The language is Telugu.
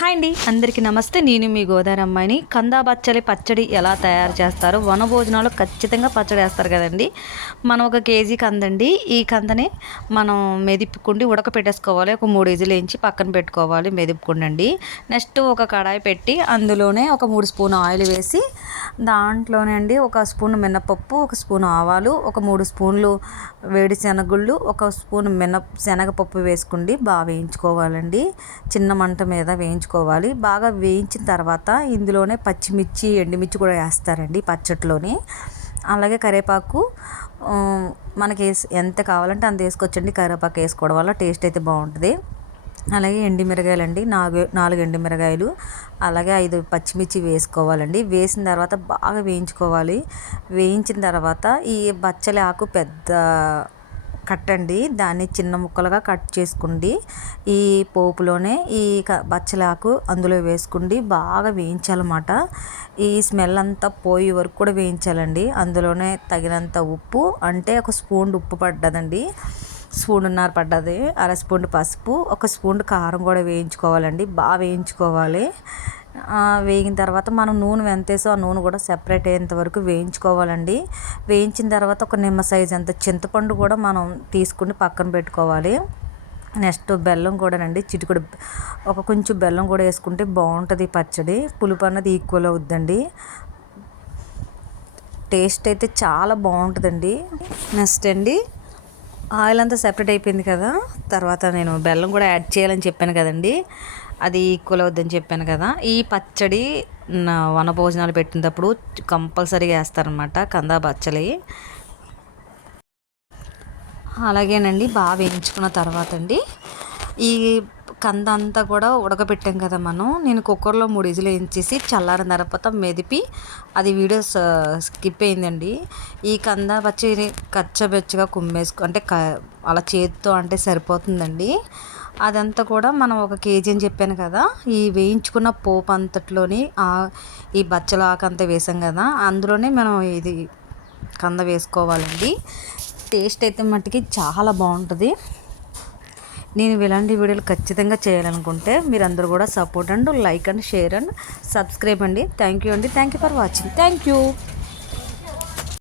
హాయ్ అండి, అందరికీ నమస్తే. నేను మీ గోదావరి అమ్మాయిని. కందా బచ్చలి పచ్చడి ఎలా తయారు చేస్తారు? వనభోజనాలు ఖచ్చితంగా పచ్చడి వేస్తారు కదండి. మనం ఒక కేజీ కందండి. ఈ కందని మనం మెదిపుకుండి ఉడకపెట్టేసుకోవాలి. ఒక 3 విజిల్ వేయించి పక్కన పెట్టుకోవాలి. మెదిపుకుండండి. నెక్స్ట్ ఒక కడాయి పెట్టి అందులోనే ఒక 3 స్పూన్ ఆయిల్ వేసి దాంట్లోనే అండి ఒక స్పూన్ మినపప్పు, ఒక స్పూన్ ఆవాలు, ఒక 3 స్పూన్లు వేడి శనగుళ్ళు, ఒక స్పూన్ శనగపప్పు వేసుకుండి బాగా వేయించుకోవాలండి. చిన్న మంట మీద వేయించుకోవాలి. బాగా వేయించిన తర్వాత ఇందులోనే పచ్చిమిర్చి, ఎండుమిర్చి కూడా వేస్తారండి పచ్చట్లోని. అలాగే కరివేపాకు మనకి ఎంత కావాలంటే అంత వేసుకోవచ్చండి. కరివేపాకు వేసుకోవడం వల్ల టేస్ట్ అయితే బాగుంటుంది. అలాగే ఎండుమిరగాయలు అండి, 4 ఎండుమిరగాయలు, అలాగే 5 పచ్చిమిర్చి వేసుకోవాలండి. వేసిన తర్వాత బాగా వేయించుకోవాలి. వేయించిన తర్వాత ఈ బచ్చలి ఆకు పెద్ద కట్టండి, దాన్ని చిన్న ముక్కలుగా కట్ చేసుకోండి. ఈ పోపులోనే ఈ బచ్చలాకు అందులో వేసుకుండి బాగా వేయించాలన్నమాట. ఈ స్మెల్ అంతా పోయే వరకు కూడా వేయించాలండి. అందులోనే తగినంత ఉప్పు, అంటే ఒక స్పూన్ ఉప్పు పడ్డదండి, స్పూన్నర పడ్డది, అర స్పూన్ పసుపు, ఒక స్పూన్ కారం కూడా వేయించుకోవాలండి. బాగా వేయించుకోవాలి. వేగిన తర్వాత మనం నూనె ఎంతేసో ఆ నూనె కూడా సెపరేట్ అయ్యేంత వరకు వేయించుకోవాలండి. వేయించిన తర్వాత ఒక నిమ్మ సైజ్ అంత చింతపండు కూడా మనం తీసుకుని పక్కన పెట్టుకోవాలి. నెక్స్ట్ బెల్లం కూడానండి, చిటికుడు కొంచెం బెల్లం కూడా వేసుకుంటే బాగుంటుంది పచ్చడి. పులుపు అన్నది ఈక్వల్ అవుద్దండి. టేస్ట్ అయితే చాలా బాగుంటుందండి. నెక్స్ట్ అండి, ఆయిల్ అంతా సెపరేట్ అయిపోయింది కదా, తర్వాత నేను బెల్లం కూడా యాడ్ చేయాలని చెప్పాను కదండి, అది ఈక్వల్ అవుద్దని చెప్పాను కదా. ఈ పచ్చడి వనభోజనాలు పెట్టినప్పుడు కంపల్సరీగా వేస్తారనమాట కందా బచ్చలి. అలాగేనండి, బాగా వేయించుకున్న తర్వాత అండి ఈ కంద అంతా కూడా ఉడకబెట్టాం కదా మనం. నేను కుక్కర్లో 3 విజిల్ వేయించేసి చల్లారిన తర్వాత మెదిపి, అది వీడియో స్కిప్ అయిందండి. ఈ కంద పచ్చి కచ్చబెచ్చగా కుమ్మేసుకో అంటే అలా చేతితో అంటే సరిపోతుందండి. అదంతా కూడా మనం ఒక కేజీ అని చెప్పాను కదా, ఈ వేయించుకున్న పోపు అంతట్లోని ఈ బచ్చల ఆకు అంతా వేసాం కదా, అందులోనే మనం ఇది కంద వేసుకోవాలండి. టేస్ట్ అయితే మట్టుకి చాలా బాగుంటుంది. నేను ఇలాంటి వీడియోలు ఖచ్చితంగా చేయాలనుకుంటే మీరందరూ కూడా support and like and share and subscribe అండి. థ్యాంక్ యూ అండి. Thank you for watching. Thank you.